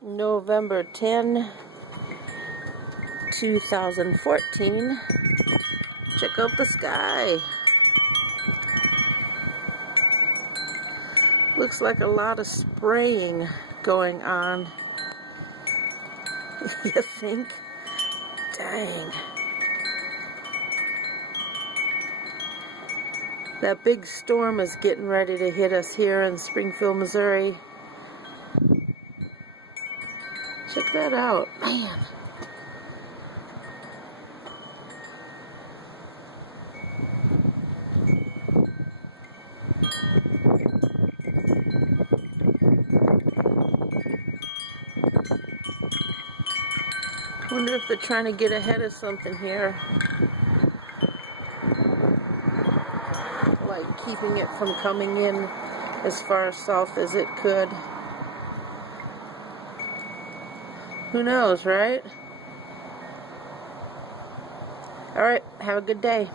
November 10, 2014. Check out the sky. Looks like a lot of spraying going on. You think? Dang. That big storm is getting ready to hit us here in Springfield, Missouri. Check that out, man. Wonder if they're trying to get ahead of something here. Like keeping it from coming in as far south as it could. Who knows, right? Alright, have a good day.